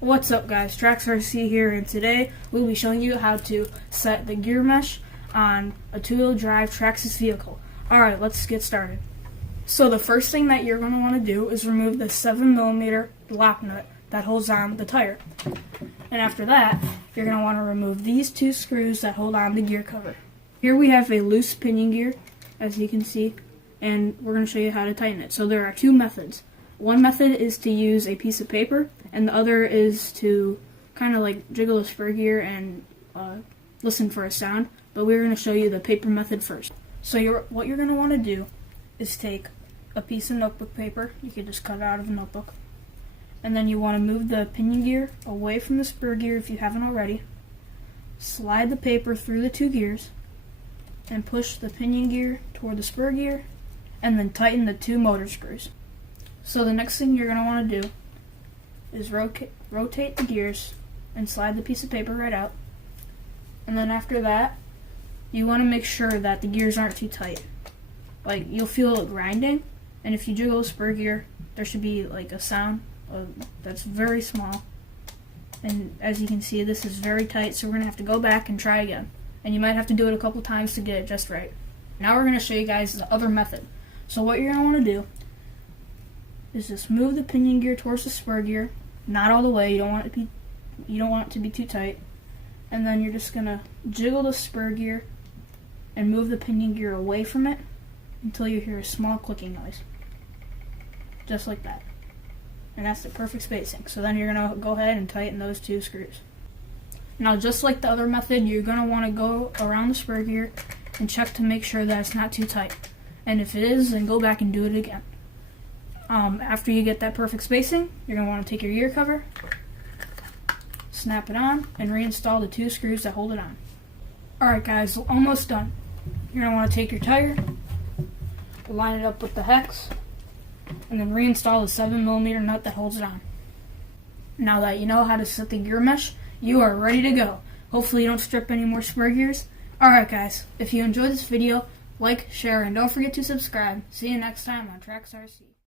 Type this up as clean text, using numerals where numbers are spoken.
What's up guys, Trax here, and today we'll be showing you how to set the gear mesh on a two-wheel drive Traxxas vehicle. Alright, let's get started. So the first thing that you're going to want to do is remove the 7mm lock nut that holds on the tire. And after that, you're going to want to remove these two screws that hold on the gear cover. Here we have a loose pinion gear, as you can see, and we're going to show you how to tighten it. So there are two methods. One method is to use a piece of paper, and the other is to kind of like jiggle a spur gear and listen for a sound, but we're going to show you the paper method first. So what you're going to want to do is take a piece of notebook paper. You can just cut it out of a notebook, and then you want to move the pinion gear away from the spur gear if you haven't already. Slide the paper through the two gears and push the pinion gear toward the spur gear, and then tighten the two motor screws. So the next thing you're going to want to do is rotate the gears and slide the piece of paper right out. And then after that, you want to make sure that the gears aren't too tight. Like, you'll feel it grinding, and if you jiggle a spur gear, there should be like a sound that's very small. And as you can see, this is very tight, so we're going to have to go back and try again. And you might have to do it a couple times to get it just right. Now we're going to show you guys the other method. So what you're going to want to do is just move the pinion gear towards the spur gear, not all the way. You don't want it to be too tight. And then you're just gonna jiggle the spur gear and move the pinion gear away from it until you hear a small clicking noise, just like that. And that's the perfect spacing. So then you're gonna go ahead and tighten those two screws. Now, just like the other method, you're gonna want to go around the spur gear and check to make sure that it's not too tight. And if it is, then go back and do it again. After you get that perfect spacing, you're going to want to take your gear cover, snap it on, and reinstall the two screws that hold it on. Alright guys, almost done. You're going to want to take your tire, line it up with the hex, and then reinstall the 7mm nut that holds it on. Now that you know how to set the gear mesh, you are ready to go. Hopefully you don't strip any more spur gears. Alright guys, if you enjoyed this video, like, share, and don't forget to subscribe. See you next time on Trax RC.